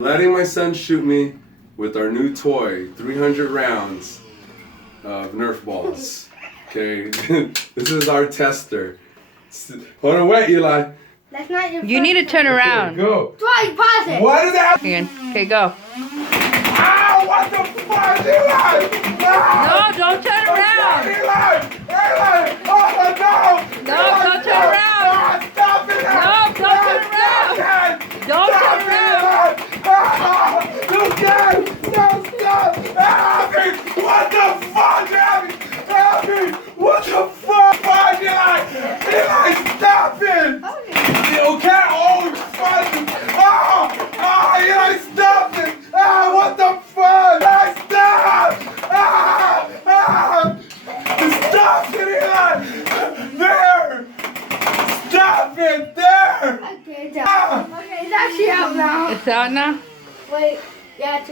Letting my son shoot me with our new toy, 300 rounds of Nerf balls. Okay, this is our tester. Hold on, wait, Eli. That's not your. You need to turn around. Okay, go. Twice, pause it. What is that? Again. Okay, go. Ow! What the fuck, Eli? No, don't turn around. Eli! Eli! Oh no! No, don't turn around. Stop it! No, don't turn around. Don't turn around. You can't! No, stop! Help me! What the fuck, Abby? Help me! What the fuck? Fuck, Eli! Eli, stop it! Okay, oh, fuck! Eli, stop it! What the fuck? Stop! Stop it, Eli! There! Stop it! There! Okay, it's out. Okay, it's actually out now. It's out now? Wait, yeah, it's